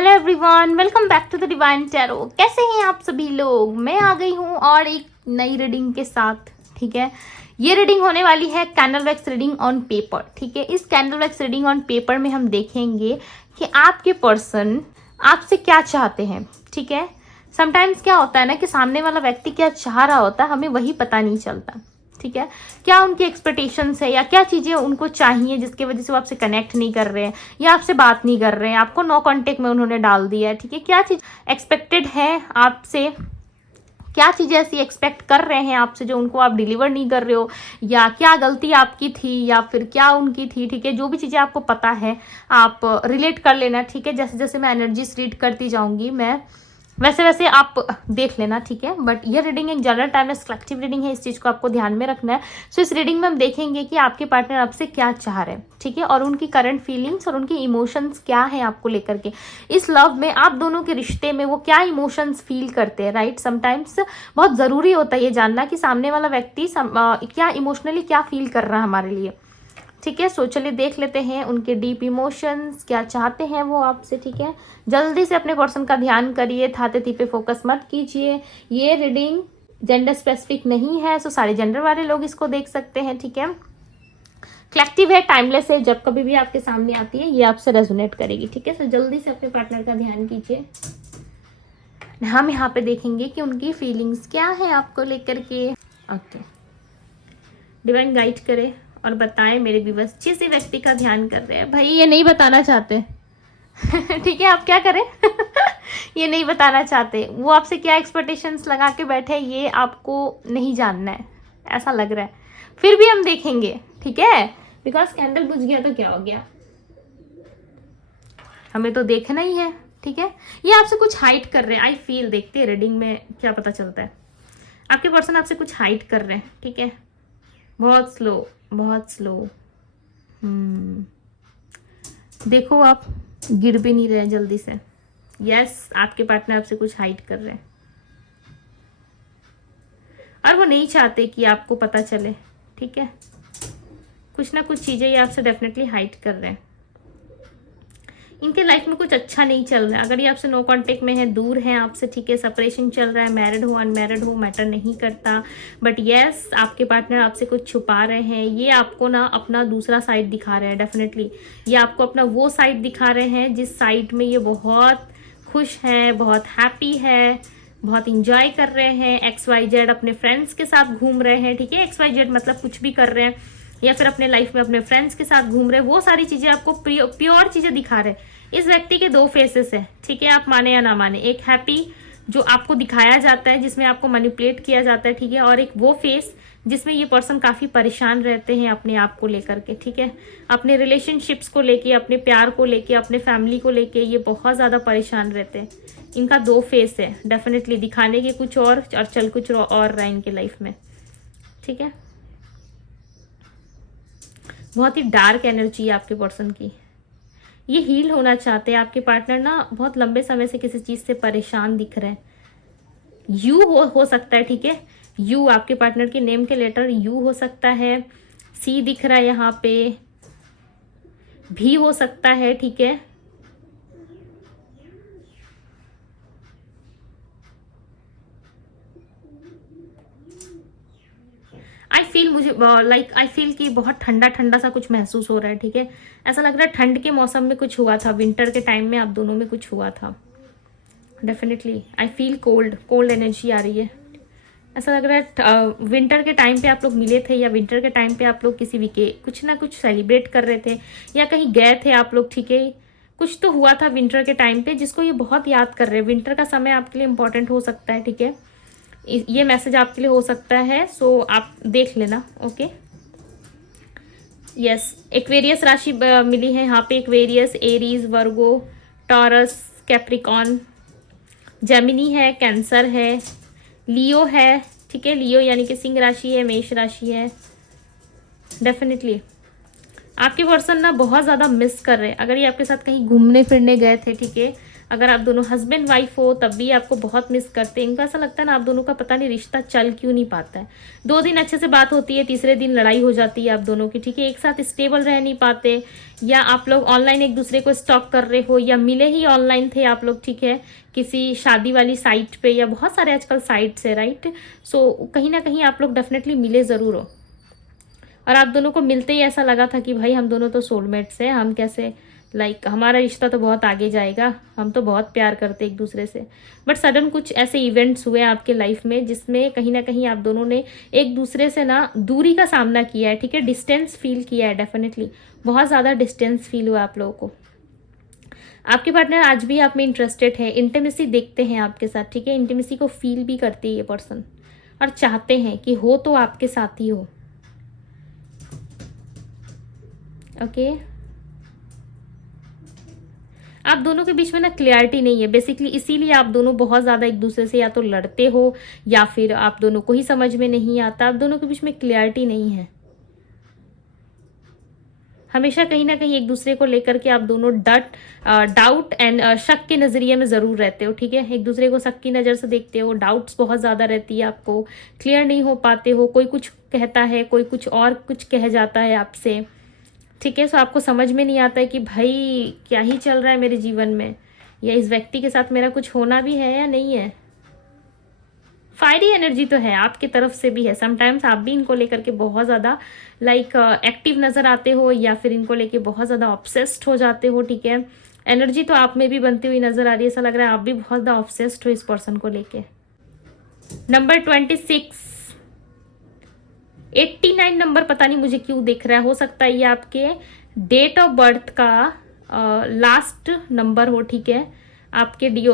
Hello everyone, welcome back to the divine tarot. कैसे हैं आप सभी लोग? मैं आ गई हूँ और एक नई रीडिंग के साथ। ठीक है, ये रीडिंग होने वाली है candle wax reading on paper. ठीक है, इस candle wax reading on paper में हम देखेंगे कि आपके पर्सन आपसे क्या चाहते हैं। ठीक है, समटाइम्स क्या होता है ना कि सामने वाला व्यक्ति क्या चाह रहा होता है, हमें वही पता नहीं चलता। ठीक है, क्या उनकी एक्सपेक्टेशंस है या क्या चीज़ें उनको चाहिए जिसकी वजह से वो आपसे कनेक्ट नहीं कर रहे हैं या आपसे बात नहीं कर रहे हैं, आपको नो कांटेक्ट में उन्होंने डाल दिया है। ठीक है, क्या चीज़ एक्सपेक्टेड है आपसे, क्या चीज़ें ऐसी एक्सपेक्ट कर रहे हैं आपसे जो उनको आप डिलीवर नहीं कर रहे हो, या क्या गलती आपकी थी या फिर क्या उनकी थी। ठीक है, जो भी चीज़ें आपको पता है आप रिलेट कर लेना। ठीक है, जैसे जैसे मैं एनर्जीज रीड करती जाऊंगी मैं वैसे वैसे आप देख लेना। ठीक है, बट ये रीडिंग एक जनरल टाइमलेस कलेक्टिव रीडिंग है, इस चीज़ को आपको ध्यान में रखना है। सो इस रीडिंग में हम देखेंगे कि आपके पार्टनर आपसे क्या चाह रहे हैं। ठीक है, और उनकी करंट फीलिंग्स और उनकी इमोशंस क्या है आपको लेकर के, इस लव में आप दोनों के रिश्ते में वो क्या इमोशंस फील करते हैं। राइट, समटाइम्स बहुत ज़रूरी होता है ये जानना कि सामने वाला व्यक्ति क्या इमोशनली क्या फील कर रहा है हमारे लिए। ठीक है, सो चलिए देख लेते हैं उनके डीप इमोशंस, क्या चाहते हैं वो आपसे। ठीक है, जल्दी से अपने पर्सन का ध्यान करिए, थाते थी पे फोकस मत कीजिए। ये रीडिंग जेंडर स्पेसिफिक नहीं है, सो सारे जेंडर वाले लोग इसको देख सकते हैं। ठीक है, कलेक्टिव है, टाइमलेस है, जब कभी भी आपके सामने आती है ये आपसे रेजोनेट करेगी। ठीक है, सो जल्दी से अपने पार्टनर का ध्यान कीजिए। हम यहाँ पे देखेंगे कि उनकी फीलिंग्स क्या है आपको लेकर के। ओके, डिवाइन गाइड करे और बताएं मेरे व्यूअर्स जिस व्यक्ति का ध्यान कर रहे हैं। भाई ये नहीं बताना चाहते ठीक है, आप क्या करें ये नहीं बताना चाहते, वो आपसे क्या एक्सपेक्टेशंस लगा के बैठे ये आपको नहीं जानना है, ऐसा लग रहा है। फिर भी हम देखेंगे। ठीक है, बिकॉज कैंडल बुझ गया तो क्या हो गया, हमें तो देखना ही है। ठीक है, ये आपसे कुछ हाइड कर रहे हैं। आई फील, देखते हैं रीडिंग में क्या पता चलता है। आपके पर्सन आपसे कुछ हाइड कर रहे हैं। ठीक है, बहुत स्लो, बहुत स्लो। देखो आप गिर भी नहीं रहे जल्दी से। यस, आपके पार्टनर आपसे कुछ हाइड कर रहे हैं और वो नहीं चाहते कि आपको पता चले। ठीक है, कुछ ना कुछ चीज़ें ये आपसे डेफिनेटली हाइड कर रहे हैं। इनके लाइफ में कुछ अच्छा नहीं चल रहा है। अगर ये आपसे नो कांटेक्ट में है, दूर है आपसे, ठीक है, सेपरेशन चल रहा है, मैरिड हो अनमैरिड हो मैटर नहीं करता, बट यस आपके पार्टनर आपसे कुछ छुपा रहे हैं। ये आपको ना अपना दूसरा साइड दिखा रहे हैं। डेफिनेटली ये आपको अपना वो साइड दिखा रहे हैं जिस साइड में ये बहुत खुश हैं, बहुत हैप्पी है, बहुत इंजॉय कर रहे हैं। XYZ अपने फ्रेंड्स के साथ घूम रहे हैं। ठीक है, XYZ मतलब कुछ भी कर रहे हैं या फिर अपने लाइफ में अपने फ्रेंड्स के साथ घूम रहे हैं, वो सारी चीजें आपको प्योर चीजें दिखा रहे हैं। इस व्यक्ति के दो फेसेस है। ठीक है, आप माने या ना माने, एक हैप्पी जो आपको दिखाया जाता है जिसमें आपको मैनिपुलेट किया जाता है। ठीक है, और एक वो फेस जिसमें ये पर्सन काफी परेशान रहते हैं अपने आप को लेकर के। ठीक है, अपने रिलेशनशिप्स को लेके, अपने प्यार को लेके, अपने फैमिली को लेके ये बहुत ज्यादा परेशान रहते हैं। इनका दो फेस है, डेफिनेटली दिखाने के कुछ और चल कुछ और रहा है इनके लाइफ में। ठीक है, बहुत ही डार्क एनर्जी है आपके पर्सन की। ये हील होना चाहते हैं। आपके पार्टनर ना बहुत लंबे समय से किसी चीज से परेशान दिख रहे हैं। यू हो सकता है। ठीक है, यू आपके पार्टनर के नेम के लेटर यू हो सकता है। सी दिख रहा है यहाँ पे, भी हो सकता है। ठीक है, आई फील, मुझे लाइक आई फील कि बहुत ठंडा ठंडा सा कुछ महसूस हो रहा है। ठीक है, ऐसा लग रहा है ठंड के मौसम में कुछ हुआ था, विंटर के टाइम में आप दोनों में कुछ हुआ था। Definitely I feel cold, cold energy आ रही है। ऐसा लग रहा है विंटर के टाइम पे आप लोग मिले थे, या विंटर के टाइम पे आप लोग किसी वीके कुछ ना कुछ सेलिब्रेट कर रहे थे, या कहीं गए थे आप लोग। ठीक है, कुछ तो हुआ था विंटर के टाइम पे जिसको ये बहुत याद कर रहे हैं। विंटर का समय आपके लिए इंपॉर्टेंट हो सकता है। ठीक है, ये मैसेज आपके लिए हो सकता है, सो आप देख लेना। ओके, यस, एक्वेरियस राशि मिली है यहाँ पे। एक्वेरियस, एरीज, वर्गो, टॉरस, कैप्रिकॉन, जेमिनी है, कैंसर है, लियो है। ठीक है, लियो यानी कि सिंह राशि है, मेष राशि है। डेफिनेटली आपके पर्सन ना बहुत ज़्यादा मिस कर रहे हैं। अगर ये आपके साथ कहीं घूमने फिरने गए थे, ठीक है, अगर आप दोनों हस्बैंड वाइफ हो तब भी आपको बहुत मिस करते हैं। इनको ऐसा लगता है ना आप दोनों का पता नहीं रिश्ता चल क्यों नहीं पाता है। 2 दिन अच्छे से बात होती है, तीसरे दिन लड़ाई हो जाती है आप दोनों की, ठीक है। एक साथ स्टेबल रह नहीं पाते, या आप लोग ऑनलाइन एक दूसरे को स्टॉक कर रहे हो, या मिले ही ऑनलाइन थे आप लोग, ठीक है, किसी शादी वाली साइट पे, या बहुत सारे आजकल साइट्स है, राइट। सो कहीं ना कहीं आप लोग डेफिनेटली मिले ज़रूर हो, और आप दोनों को मिलते ही ऐसा लगा था कि भाई हम दोनों तो सोलमेट्स हैं, हम कैसे हमारा रिश्ता तो बहुत आगे जाएगा, हम तो बहुत प्यार करते एक दूसरे से। बट सडन कुछ ऐसे इवेंट्स हुए आपके लाइफ में जिसमें कहीं ना कहीं आप दोनों ने एक दूसरे से ना दूरी का सामना किया है, ठीक है, डिस्टेंस फील किया है, डेफिनेटली बहुत ज़्यादा डिस्टेंस फील हुआ आप लोगों को। आपके पार्टनर आज भी आप में इंटरेस्टेड है, इंटीमेसी देखते हैं आपके साथ, ठीक है, इंटीमेसी को फील भी करती है ये पर्सन, और चाहते हैं कि हो तो आपके साथ ही हो। ओके आप दोनों के बीच में ना क्लियरिटी नहीं है बेसिकली, इसीलिए आप दोनों बहुत ज़्यादा एक दूसरे से या तो लड़ते हो, या फिर आप दोनों को ही समझ में नहीं आता, आप दोनों के बीच में क्लियरिटी नहीं है। हमेशा कहीं ना कहीं एक दूसरे को लेकर के आप दोनों डाउट एंड शक के नज़रिए में ज़रूर रहते हो, ठीक है, एक दूसरे को शक की नज़र से देखते हो, डाउट्स बहुत ज़्यादा रहती है आपको, क्लियर नहीं हो पाते हो, कोई कुछ कहता है, कोई कुछ और कुछ कह जाता है आपसे, ठीक है। सो आपको समझ में नहीं आता है कि भाई क्या ही चल रहा है मेरे जीवन में, या इस व्यक्ति के साथ मेरा कुछ होना भी है या नहीं है। फायरी एनर्जी तो है आपकी तरफ से भी है, समटाइम्स आप भी इनको लेकर के बहुत ज़्यादा एक्टिव नज़र आते हो, या फिर इनको लेके बहुत ज़्यादा ऑब्सेस्ड हो जाते हो, ठीक है। एनर्जी तो आप में भी बनती हुई नज़र आ रही है, ऐसा लग रहा है आप भी बहुत ज़्यादा ऑब्सेस्ड हो इस पर्सन को लेके। नंबर 26, 89 नंबर पता नहीं मुझे क्यों दिख रहा है, हो सकता है ये आपके डेट ऑफ बर्थ का लास्ट नंबर हो, ठीक है, आपके डेट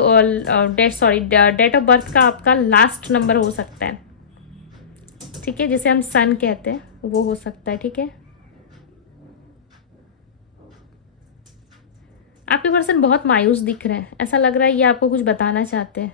ऑफ बर्थ का आपका लास्ट नंबर हो सकता है, ठीक है, जिसे हम सन कहते हैं वो हो सकता है, ठीक है। आपके पर्सन बहुत मायूस दिख रहे हैं, ऐसा लग रहा है ये आपको कुछ बताना चाहते हैं,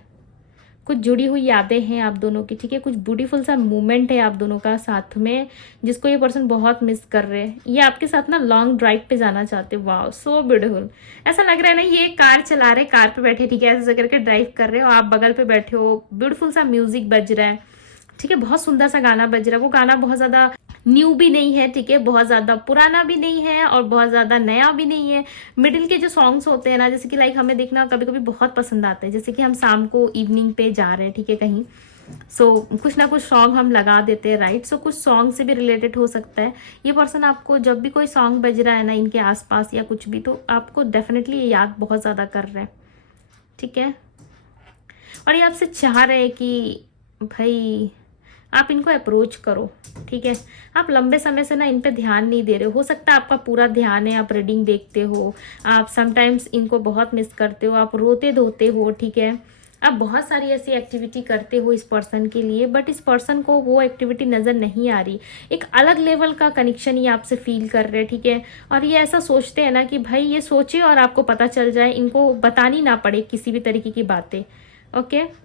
कुछ जुड़ी हुई यादें हैं आप दोनों की, ठीक है, कुछ ब्यूटीफुल सा मोमेंट है आप दोनों का साथ में जिसको ये पर्सन बहुत मिस कर रहे हैं। ये आपके साथ ना लॉन्ग ड्राइव पे जाना चाहते हैं, वाओ सो ब्यूटीफुल। ऐसा लग रहा है ना ये कार चला रहे, कार पे बैठे, ठीक है, ऐसे करके ड्राइव कर रहे हो, आप बगल पे बैठे हो, ब्यूटीफुल सा म्यूजिक बज रहा है, ठीक है, बहुत सुंदर सा गाना बज रहा है, वो गाना बहुत ज्यादा न्यू भी नहीं है, ठीक है, बहुत ज्यादा पुराना भी नहीं है और बहुत ज्यादा नया भी नहीं है, मिडिल के जो सॉन्ग्स होते हैं ना, जैसे कि हमें देखना कभी कभी बहुत पसंद आते हैं, जैसे कि हम शाम को इवनिंग पे जा रहे हैं, ठीक है, कहीं, सो कुछ ना कुछ सॉन्ग हम लगा देते हैं, राइट। सो कुछ सॉन्ग से भी रिलेटेड हो सकता है ये पर्सन, आपको जब भी कोई सॉन्ग बज रहा है ना इनके आसपास या कुछ भी, तो आपको डेफिनेटली ये याद बहुत ज्यादा कर रहे हैं, ठीक है, और ये आपसे चाह रहे हैं कि भाई आप इनको अप्रोच करो, ठीक है। आप लंबे समय से ना इन पे ध्यान नहीं दे रहे हो सकता है आपका पूरा ध्यान है, आप रीडिंग देखते हो, आप समटाइम्स इनको बहुत मिस करते हो, आप रोते धोते हो, ठीक है, आप बहुत सारी ऐसी एक्टिविटी करते हो इस पर्सन के लिए, बट इस पर्सन को वो एक्टिविटी नज़र नहीं आ रही, एक अलग लेवल का कनेक्शन ये आपसे फील कर रहे हैं, ठीक है, और ये ऐसा सोचते हैं ना कि भाई ये सोचे और आपको पता चल जाए, इनको बतानी ना पड़े किसी भी तरीके की बातें, ओके।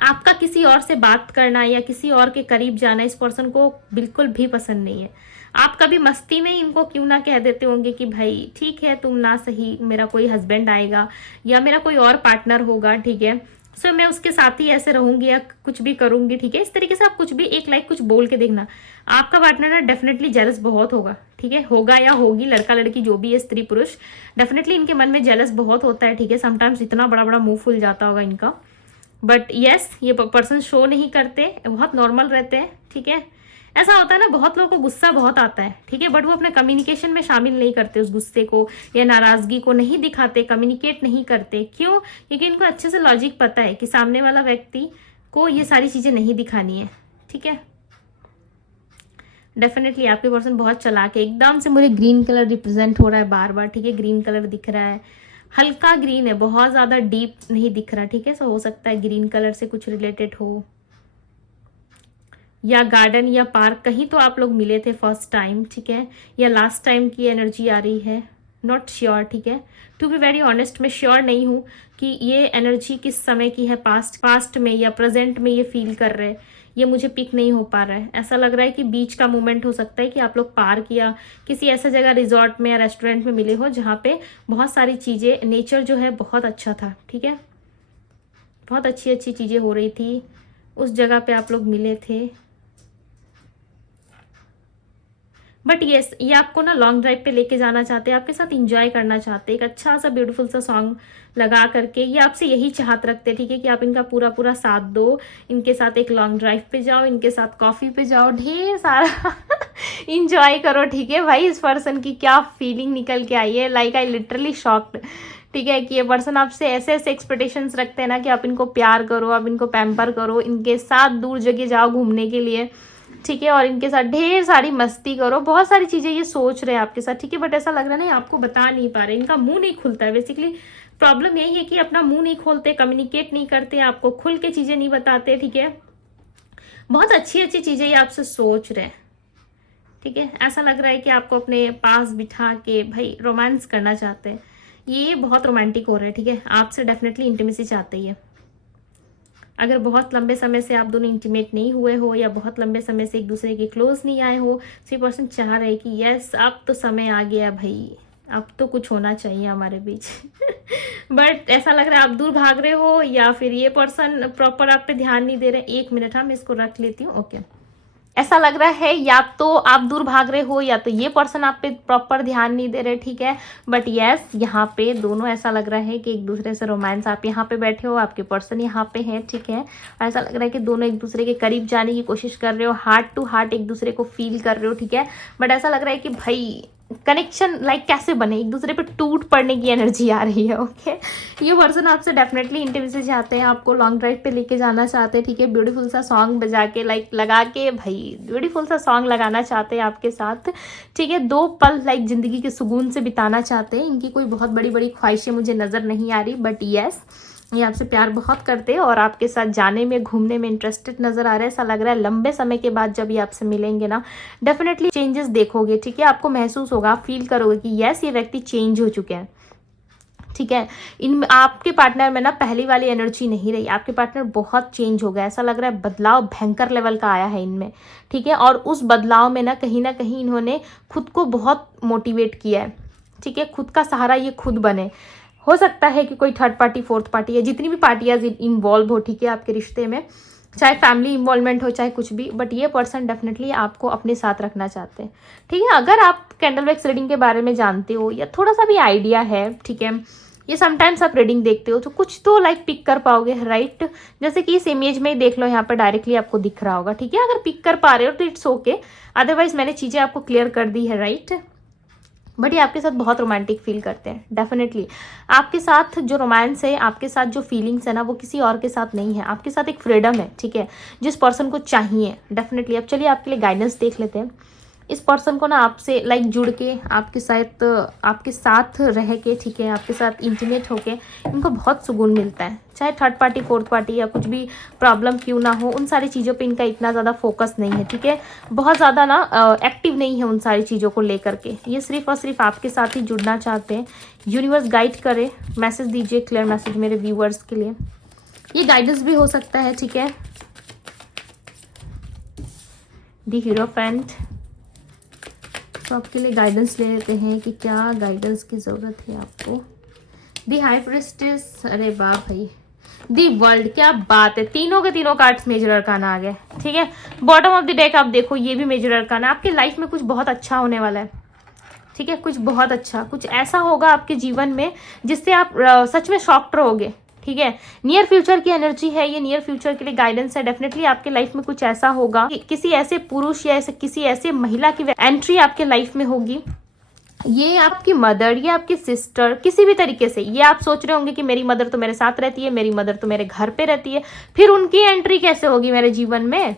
आपका किसी और से बात करना या किसी और के करीब जाना इस पर्सन को बिल्कुल भी पसंद नहीं है। आप कभी मस्ती में इनको क्यों ना कह देते होंगे कि भाई ठीक है तुम ना सही, मेरा कोई हस्बैंड आएगा या मेरा कोई और पार्टनर होगा, ठीक है, सो मैं उसके साथ ही ऐसे रहूंगी या कुछ भी करूंगी, ठीक है, इस तरीके से आप कुछ भी एक कुछ बोल के देखना, आपका पार्टनर ना डेफिनेटली जेलस बहुत होगा, ठीक है, होगा या होगी, लड़का लड़की जो भी है, स्त्री पुरुष, डेफिनेटली इनके मन में जेलस बहुत होता है, ठीक है, समटाइम्स इतना बड़ा बड़ा मुंह फूल जाता होगा इनका, बट यस ये पर्सन शो नहीं करते, बहुत नॉर्मल रहते हैं, ठीक है। ऐसा होता है ना बहुत लोगों को गुस्सा बहुत आता है, ठीक है, बट वो अपने कम्युनिकेशन में शामिल नहीं करते, उस गुस्से को या नाराजगी को नहीं दिखाते, कम्युनिकेट नहीं करते, क्यों, क्योंकि इनको अच्छे से लॉजिक पता है कि सामने वाला व्यक्ति को ये सारी चीजें नहीं दिखानी है, ठीक है। डेफिनेटली आपके पर्सन बहुत चालाक है, एकदम से मुझे ग्रीन कलर रिप्रेजेंट हो रहा है बार बार, ठीक है, ग्रीन कलर दिख रहा है, हल्का ग्रीन है, बहुत ज्यादा डीप नहीं दिख रहा, ठीक है, सो हो सकता है ग्रीन कलर से कुछ रिलेटेड हो, या गार्डन या पार्क कहीं तो आप लोग मिले थे फर्स्ट टाइम, ठीक है, या लास्ट टाइम की एनर्जी आ रही है, नॉट श्योर, ठीक है, टू बी वेरी ऑनेस्ट मैं श्योर नहीं हूँ कि ये एनर्जी किस समय की है, पास्ट में या प्रेजेंट में ये फील कर रहे हैं, ये मुझे पिक नहीं हो पा रहा है। ऐसा लग रहा है कि बीच का मोमेंट हो सकता है कि आप लोग पार्क या किसी ऐसा जगह रिजॉर्ट में या रेस्टोरेंट में मिले हो जहाँ पे बहुत सारी चीज़ें, नेचर जो है बहुत अच्छा था, ठीक है, बहुत अच्छी अच्छी चीज़ें हो रही थी, उस जगह पे आप लोग मिले थे। बट यस, ये आपको ना लॉन्ग ड्राइव पे लेके जाना चाहते हैं, आपके साथ इंजॉय करना चाहते हैं, एक अच्छा सा ब्यूटीफुल सा सॉन्ग लगा करके। ये आपसे यही चाहत रखते हैं, ठीक है, कि आप इनका पूरा पूरा साथ दो, इनके साथ एक लॉन्ग ड्राइव पे जाओ, इनके साथ कॉफ़ी पे जाओ, ढेर सारा इंजॉय करो, ठीक है। भाई इस पर्सन की क्या फीलिंग निकल के आई है, लाइक आई लिटरली शॉक्ड, ठीक है, कि ये पर्सन आपसे ऐसे ऐसे एक्सपेक्टेशंस रखते हैं ना कि आप इनको प्यार करो, आप इनको पैम्पर करो, इनके साथ दूर जगह जाओ घूमने के लिए, ठीक है, और इनके साथ ढेर सारी मस्ती करो, बहुत सारी चीज़ें ये सोच रहे हैं आपके साथ, ठीक है। बट ऐसा लग रहा है ना आपको बता नहीं पा रहे, इनका मुंह नहीं खुलता है। बेसिकली प्रॉब्लम यही है कि अपना मुंह नहीं खोलते, कम्युनिकेट नहीं करते, आपको खुल के चीज़ें नहीं बताते, ठीक है। बहुत अच्छी अच्छी चीज़ें ये आपसे सोच रहे हैं, ठीक है। ऐसा लग रहा है कि आपको अपने पास बिठा के भाई रोमांस करना चाहते हैं, ये बहुत रोमांटिक हो रहा है, ठीक है। आपसे डेफिनेटली इंटीमेसी चाहते ही है। अगर बहुत लंबे समय से आप दोनों इंटीमेट नहीं हुए हो या बहुत लंबे समय से एक दूसरे के क्लोज नहीं आए हो, तो ये पर्सन चाह रहे हैं कि यस अब तो समय आ गया भाई, अब तो कुछ होना चाहिए हमारे बीच बट ऐसा लग रहा है आप दूर भाग रहे हो या फिर ये पर्सन प्रॉपर आप पे ध्यान नहीं दे रहे। एक मिनट, मैं इसको रख लेती हूँ, ओके। ऐसा लग रहा है या तो आप दूर भाग रहे हो या तो ये पर्सन आप पे प्रॉपर ध्यान नहीं दे रहे, ठीक है। बट यस, यहाँ पे दोनों ऐसा लग रहा है कि एक दूसरे से रोमांस, आप यहाँ पे बैठे हो, आपके पर्सन यहाँ पे है, ठीक है। ऐसा लग रहा है कि दोनों एक दूसरे के करीब जाने की कोशिश कर रहे हो, हार्ट टू हार्ट एक दूसरे को फील कर रहे हो, ठीक है। बट ऐसा लग रहा है कि भाई कनेक्शन लाइक कैसे बने, एक दूसरे पे टूट पड़ने की एनर्जी आ रही है, ओके। ये पर्सन आपसे डेफिनेटली इंटीमेसी चाहते हैं, आपको लॉन्ग ड्राइव पे लेके जाना चाहते हैं, ठीक है। ब्यूटीफुल सा सॉन्ग बजा के लाइक लगा के, भाई ब्यूटीफुल सा सॉन्ग लगाना चाहते हैं आपके साथ, ठीक है। 2 पल लाइक जिंदगी के सुकून से बिताना चाहते हैं। इनकी कोई बहुत बड़ी बड़ी ख्वाहिशें मुझे नजर नहीं आ रही, बट यस ये आपसे प्यार बहुत करते हैं और आपके साथ जाने में, घूमने में इंटरेस्टेड नजर आ रहा है। ऐसा लग रहा है लंबे समय के बाद जब ये आपसे मिलेंगे ना, डेफिनेटली चेंजेस देखोगे, ठीक है। आपको महसूस होगा, आप फील करोगे कि यस ये व्यक्ति चेंज हो चुके हैं, ठीक है। इन आपके पार्टनर में ना पहली वाली एनर्जी नहीं रही, आपके पार्टनर बहुत चेंज हो गया। ऐसा लग रहा है बदलाव भयंकर लेवल का आया है इनमें, ठीक है। और उस बदलाव में ना कहीं इन्होंने खुद को बहुत मोटिवेट किया है, ठीक है। खुद का सहारा ये खुद बने। हो सकता है कि कोई थर्ड पार्टी, फोर्थ पार्टी या जितनी भी पार्टियां इन्वॉल्व हो, ठीक है, आपके रिश्ते में, चाहे फैमिली इन्वॉल्वमेंट हो चाहे कुछ भी, बट ये पर्सन डेफिनेटली आपको अपने साथ रखना चाहते हैं, ठीक है। अगर आप कैंडल वैक्स रीडिंग के बारे में जानते हो या थोड़ा सा भी आइडिया है, ठीक है, ये समटाइम्स आप रीडिंग देखते हो तो कुछ तो लाइक पिक कर पाओगे, राइट। जैसे कि इस इमेज में ही देख लो, यहाँ पर डायरेक्टली आपको दिख रहा होगा, ठीक है। अगर पिक कर पा रहे हो तो इट्स ओके, अदरवाइज मैंने चीज़ें आपको क्लियर कर दी है, राइट। बट ये आपके साथ बहुत रोमांटिक फील करते हैं, डेफिनेटली आपके साथ जो रोमांस है, आपके साथ जो फीलिंग्स है ना, वो किसी और के साथ नहीं है। आपके साथ एक फ्रीडम है, ठीक है, जिस पर्सन को चाहिए डेफिनेटली। अब चलिए आपके लिए गाइडेंस देख लेते हैं। इस पर्सन को ना आपसे लाइक जुड़ के, आपके साथ रह के, ठीक है, आपके साथ इंटीमेट होके इनको बहुत सुकून मिलता है। चाहे थर्ड पार्टी, फोर्थ पार्टी या कुछ भी प्रॉब्लम क्यों ना हो, उन सारी चीज़ों पे इनका इतना ज़्यादा फोकस नहीं है, ठीक है। बहुत ज़्यादा ना एक्टिव नहीं है उन सारी चीज़ों को लेकर के। ये सिर्फ और सिर्फ आपके साथ ही जुड़ना चाहते हैं। यूनिवर्स गाइड करे, मैसेज दीजिए, क्लियर मैसेज मेरे व्यूअर्स के लिए। ये गाइडेंस भी हो सकता है, ठीक है। द हीरोफेंट, तो आपके लिए गाइडेंस ले लेते हैं कि क्या गाइडेंस की ज़रूरत है आपको। दी हाई प्रिस्टेस, अरे वाह भाई, दी वर्ल्ड, क्या बात है, तीनों के तीनों कार्ड्स मेजर अरकाना आ गए, ठीक है। बॉटम ऑफ द डेक आप देखो, ये भी मेजर अरकाना। आपके लाइफ में कुछ बहुत अच्छा होने वाला है, ठीक है, कुछ बहुत अच्छा, कुछ ऐसा होगा आपके जीवन में जिससे आप सच में शॉक्ड रहोगे, ठीक है। नियर फ्यूचर की एनर्जी है ये, नियर फ्यूचर के लिए गाइडेंस है। डेफिनेटली आपके लाइफ में कुछ ऐसा होगा कि किसी ऐसे पुरुष या किसी ऐसे महिला की एंट्री आपके लाइफ में होगी। ये आपकी मदर, ये आपकी सिस्टर, किसी भी तरीके से ये आप सोच रहे होंगे कि मेरी मदर तो मेरे साथ रहती है, मेरी मदर तो मेरे घर पे रहती है, फिर उनकी एंट्री कैसे होगी मेरे जीवन में,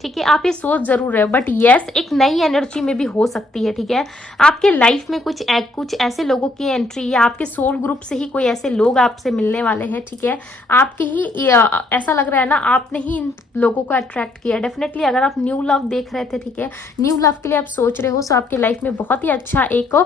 ठीक है। आप ये सोच जरूर रहे हो, बट यस एक नई एनर्जी में भी हो सकती है, ठीक है। आपके लाइफ में कुछ ऐसे लोगों की एंट्री या आपके सोल ग्रुप से ही कोई ऐसे लोग आपसे मिलने वाले हैं, ठीक है। आपके ही ऐसा लग रहा है ना, आपने ही इन लोगों को अट्रैक्ट किया। डेफिनेटली अगर आप न्यू लव देख रहे थे, ठीक है, न्यू लव के लिए आप सोच रहे हो, सो आपके लाइफ में बहुत ही अच्छा एक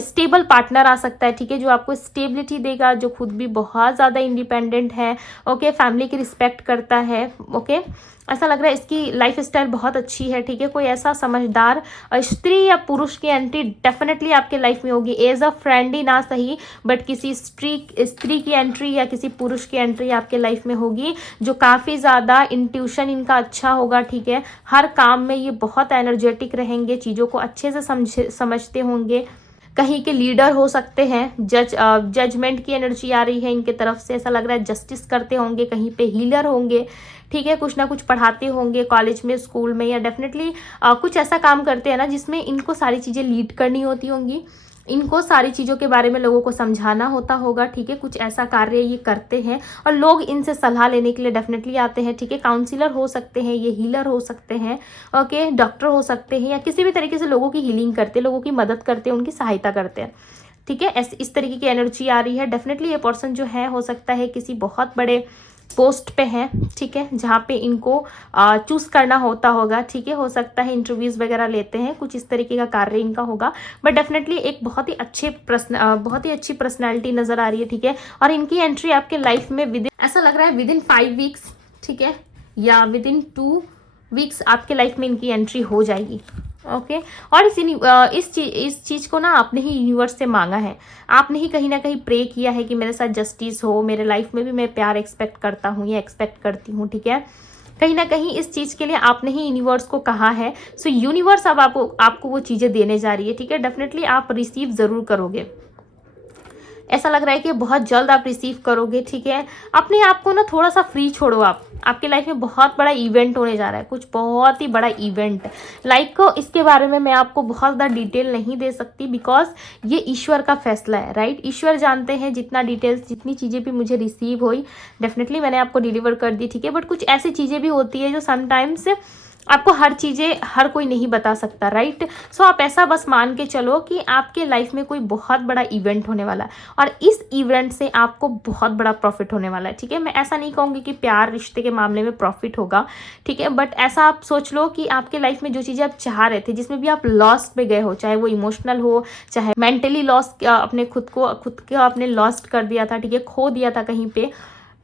स्टेबल पार्टनर आ सकता है, ठीक है, जो आपको स्टेबिलिटी देगा, जो खुद भी बहुत ज़्यादा इंडिपेंडेंट है, ओके, फैमिली की रिस्पेक्ट करता है, ओके। ऐसा लग रहा है इसकी लाइफ स्टाइल बहुत अच्छी है, ठीक है। कोई ऐसा समझदार स्त्री या पुरुष की एंट्री डेफिनेटली आपके लाइफ में होगी, एज अ फ्रेंड ही ना सही, बट किसी स्त्री की एंट्री या किसी पुरुष की एंट्री आपके लाइफ में होगी, जो काफ़ी ज़्यादा इंट्यूशन इनका अच्छा होगा, ठीक है। हर काम में ये बहुत एनर्जेटिक रहेंगे, चीज़ों को अच्छे से समझते होंगे, कहीं के लीडर हो सकते हैं, जजमेंट की एनर्जी आ रही है इनके तरफ से, ऐसा लग रहा है जस्टिस करते होंगे, कहीं पे हीलर होंगे, ठीक है। कुछ ना कुछ पढ़ाते होंगे कॉलेज में, स्कूल में, या डेफिनेटली कुछ ऐसा काम करते हैं ना जिसमें इनको सारी चीज़ें लीड करनी होती होंगी, इनको सारी चीज़ों के बारे में लोगों को समझाना होता होगा, ठीक है। कुछ ऐसा कार्य ये करते हैं और लोग इनसे सलाह लेने के लिए डेफिनेटली आते हैं, ठीक है। काउंसलर हो सकते हैं, ये हीलर हो सकते हैं, ओके, डॉक्टर हो सकते हैं, या किसी भी तरीके से लोगों की हीलिंग करते हैं, लोगों की मदद करते हैं, उनकी सहायता करते हैं, ठीक है। इस तरीके की एनर्जी आ रही है। डेफिनेटली ये पर्सन जो है हो सकता है किसी बहुत बड़े पोस्ट पे है, ठीक है, जहाँ पे इनको चूज करना होता होगा, ठीक है। हो सकता है इंटरव्यूज वगैरह लेते हैं, कुछ इस तरीके का कार्य इनका होगा, बट डेफिनेटली एक बहुत ही अच्छी पर्सनैलिटी नजर आ रही है, ठीक है। और इनकी एंट्री आपके लाइफ में ऐसा लग रहा है विदिन 5 वीक्स, ठीक है, या विदिन 2 वीक्स आपके लाइफ में इनकी एंट्री हो जाएगी, ओके। और इस चीज़ को ना आपने ही यूनिवर्स से मांगा है, आपने ही कहीं ना कहीं प्रे किया है कि मेरे साथ जस्टिस हो, मेरे लाइफ में भी मैं प्यार एक्सपेक्ट करता हूँ या एक्सपेक्ट करती हूँ, ठीक है। कहीं ना कहीं इस चीज़ के लिए आपने ही यूनिवर्स को कहा है, सो यूनिवर्स अब आपको वो चीज़ें देने जा रही है, ठीक है। डेफिनेटली आप रिसीव ज़रूर करोगे, ऐसा लग रहा है कि बहुत जल्द आप रिसीव करोगे, ठीक है। अपने आप को ना थोड़ा सा फ्री छोड़ो, आपके लाइफ में बहुत बड़ा इवेंट होने जा रहा है, कुछ बहुत ही बड़ा इवेंट, लाइक इसके बारे में मैं आपको बहुत ज़्यादा डिटेल नहीं दे सकती, बिकॉज ये ईश्वर का फैसला है, राइट। ईश्वर जानते हैं जितना डिटेल्स, जितनी चीज़ें भी मुझे रिसीव हुई डेफिनेटली मैंने आपको डिलीवर कर दी, ठीक है। बट कुछ ऐसी चीज़ें भी होती है जो समटाइम्स आपको हर कोई नहीं बता सकता, राइट। सो आप ऐसा बस मान के चलो कि आपके लाइफ में कोई बहुत बड़ा इवेंट होने वाला है और इस इवेंट से आपको बहुत बड़ा प्रॉफिट होने वाला है, ठीक है। मैं ऐसा नहीं कहूँगी कि प्यार रिश्ते के मामले में प्रॉफिट होगा, ठीक है, बट ऐसा आप सोच लो कि आपके लाइफ में जो चीज़ें आप चाह रहे थे, जिसमें भी आप लॉस्ट पे गए हो, चाहे वो इमोशनल हो, चाहे मेंटली लॉस्ट, अपने खुद को आपने लॉस्ट कर दिया था, ठीक है, खो दिया था कहीं पे,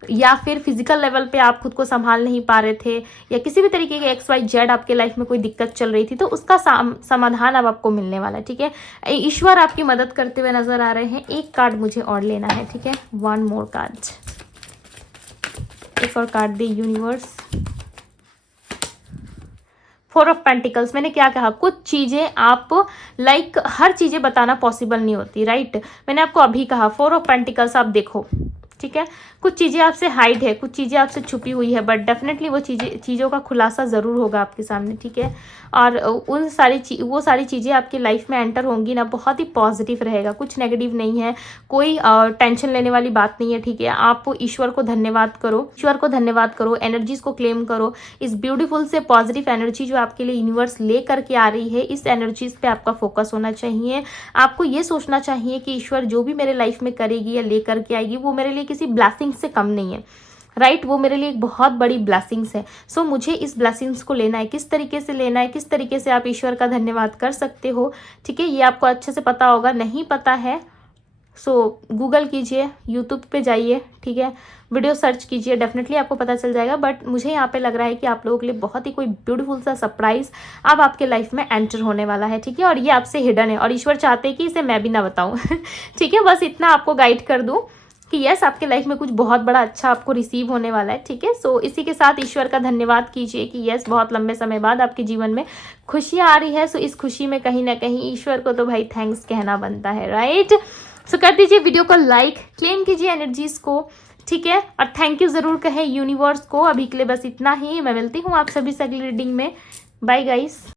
या फिर फिजिकल लेवल पे आप खुद को संभाल नहीं पा रहे थे, या किसी भी तरीके के XYZ आपके लाइफ में कोई दिक्कत चल रही थी, तो उसका समाधान अब आपको मिलने वाला है, ठीक है। ईश्वर आपकी मदद करते हुए नजर आ रहे हैं। एक कार्ड मुझे और लेना है, ठीक है, 1 मोर कार्ड, एक और card they universe. 4 of pentacles. मैंने क्या कहा, कुछ चीज़ें आप हर चीज़ें बताना पॉसिबल नहीं होती, राइट। मैंने आपको अभी कहा 4 ऑफ पेंटिकल्स आप देखो, ठीक है। कुछ चीज़ें आपसे हाइड है, कुछ चीज़ें आपसे छुपी हुई है, बट डेफिनेटली वो चीज़ों का खुलासा ज़रूर होगा आपके सामने, ठीक है। और वो सारी चीज़ें आपकी लाइफ में एंटर होंगी ना, बहुत ही पॉजिटिव रहेगा, कुछ नेगेटिव नहीं है, कोई टेंशन लेने वाली बात नहीं है, ठीक है। आप ईश्वर को धन्यवाद करो, एनर्जीज को क्लेम करो, इस ब्यूटीफुल से पॉजिटिव एनर्जी जो आपके लिए यूनिवर्स ले करके आ रही है, इस एनर्जीज पे आपका फोकस होना चाहिए। आपको ये सोचना चाहिए कि ईश्वर जो भी मेरे लाइफ में करेगी या ले करके आएगी, वो मेरे लिए किसी ब्लेसिंग से कम नहीं है, राइट। वो मेरे लिए एक बहुत बड़ी ब्लेसिंग्स है। सो मुझे इस ब्लेसिंग्स को लेना है, किस तरीके से लेना है, किस तरीके से आप ईश्वर का धन्यवाद कर सकते हो, ठीक है। ये आपको अच्छे से पता होगा, नहीं पता है सो गूगल कीजिए, यूट्यूब पे जाइए, ठीक है, वीडियो सर्च कीजिए, डेफिनेटली आपको पता चल जाएगा। बट मुझे यहाँ पे लग रहा है कि आप लोगों के लिए बहुत ही कोई ब्यूटीफुल सा सरप्राइज अब आपके लाइफ में एंटर होने वाला है, ठीक है। और ये आपसे हिडन है और ईश्वर चाहते हैं कि इसे मैं भी ना बताऊँ ठीक है। बस इतना आपको गाइड कर दूँ कि यस, आपके लाइफ में कुछ बहुत बड़ा अच्छा आपको रिसीव होने वाला है, ठीक है। सो इसी के साथ ईश्वर का धन्यवाद कीजिए कि यस, बहुत लंबे समय बाद आपके जीवन में खुशियाँ आ रही है। सो इस खुशी में कहीं ना कहीं ईश्वर को तो भाई थैंक्स कहना बनता है, राइट। सो कर दीजिए वीडियो को लाइक, क्लेम कीजिए एनर्जीज को, ठीक है, और थैंक यू जरूर कहें यूनिवर्स को। अभी के लिए बस इतना ही, मैं मिलती हूँ आप सभी से अगली रीडिंग में। Bye guys.